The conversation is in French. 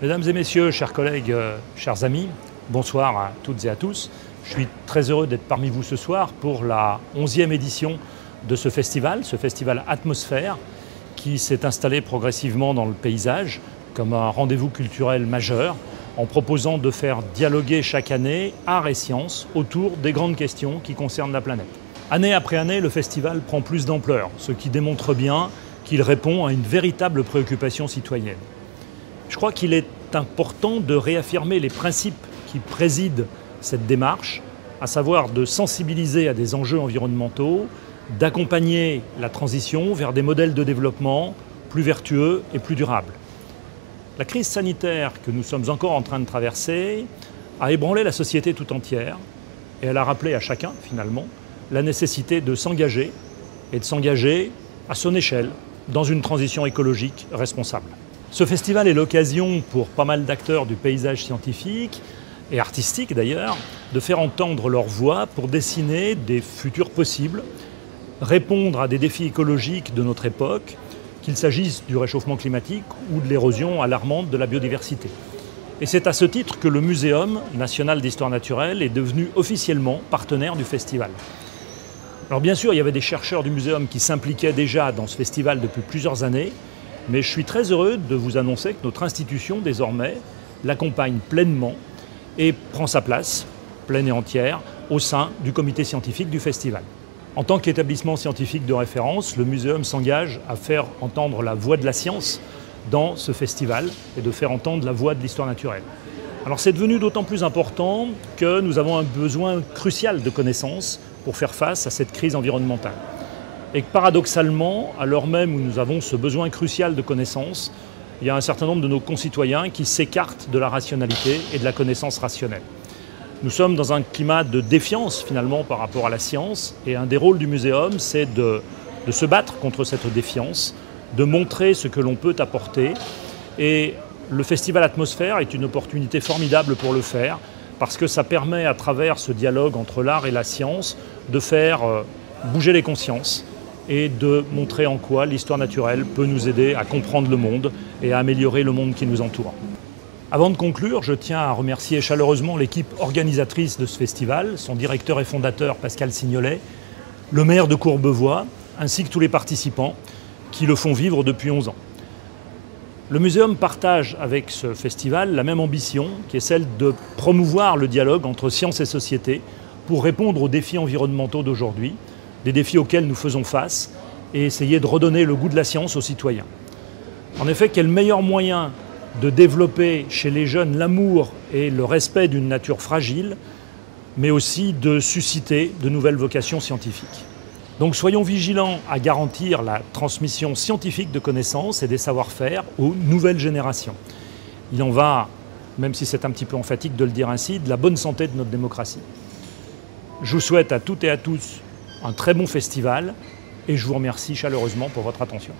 Mesdames et messieurs, chers collègues, chers amis, bonsoir à toutes et à tous. Je suis très heureux d'être parmi vous ce soir pour la 11e édition de ce festival Atmosphère, qui s'est installé progressivement dans le paysage comme un rendez-vous culturel majeur, en proposant de faire dialoguer chaque année art et sciences autour des grandes questions qui concernent la planète. Année après année, le festival prend plus d'ampleur, ce qui démontre bien qu'il répond à une véritable préoccupation citoyenne. Je crois qu'il est important de réaffirmer les principes qui président cette démarche, à savoir de sensibiliser à des enjeux environnementaux, d'accompagner la transition vers des modèles de développement plus vertueux et plus durables. La crise sanitaire que nous sommes encore en train de traverser a ébranlé la société tout entière et elle a rappelé à chacun, finalement, la nécessité de s'engager et de s'engager à son échelle dans une transition écologique responsable. Ce festival est l'occasion pour pas mal d'acteurs du paysage scientifique et artistique d'ailleurs, de faire entendre leur voix pour dessiner des futurs possibles, répondre à des défis écologiques de notre époque, qu'il s'agisse du réchauffement climatique ou de l'érosion alarmante de la biodiversité. Et c'est à ce titre que le Muséum national d'histoire naturelle est devenu officiellement partenaire du festival. Alors bien sûr, il y avait des chercheurs du Muséum qui s'impliquaient déjà dans ce festival depuis plusieurs années, mais je suis très heureux de vous annoncer que notre institution, désormais, l'accompagne pleinement et prend sa place, pleine et entière, au sein du comité scientifique du festival. En tant qu'établissement scientifique de référence, le Muséum s'engage à faire entendre la voix de la science dans ce festival et de faire entendre la voix de l'histoire naturelle. Alors c'est devenu d'autant plus important que nous avons un besoin crucial de connaissances pour faire face à cette crise environnementale. Et que paradoxalement, à l'heure même où nous avons ce besoin crucial de connaissances, il y a un certain nombre de nos concitoyens qui s'écartent de la rationalité et de la connaissance rationnelle. Nous sommes dans un climat de défiance finalement par rapport à la science et un des rôles du Muséum, c'est de se battre contre cette défiance, de montrer ce que l'on peut apporter. Et le Festival Atmosphère est une opportunité formidable pour le faire parce que ça permet à travers ce dialogue entre l'art et la science de faire bouger les consciences et de montrer en quoi l'histoire naturelle peut nous aider à comprendre le monde et à améliorer le monde qui nous entoure. Avant de conclure, je tiens à remercier chaleureusement l'équipe organisatrice de ce festival, son directeur et fondateur Pascal Signolet, le maire de Courbevoie, ainsi que tous les participants qui le font vivre depuis 11 ans. Le Muséum partage avec ce festival la même ambition, qui est celle de promouvoir le dialogue entre science et société pour répondre aux défis environnementaux d'aujourd'hui, des défis auxquels nous faisons face, et essayer de redonner le goût de la science aux citoyens. En effet, quel meilleur moyen de développer chez les jeunes l'amour et le respect d'une nature fragile, mais aussi de susciter de nouvelles vocations scientifiques. Donc soyons vigilants à garantir la transmission scientifique de connaissances et des savoir-faire aux nouvelles générations. Il en va, même si c'est un petit peu emphatique de le dire ainsi, de la bonne santé de notre démocratie. Je vous souhaite à toutes et à tous un très bon festival et je vous remercie chaleureusement pour votre attention.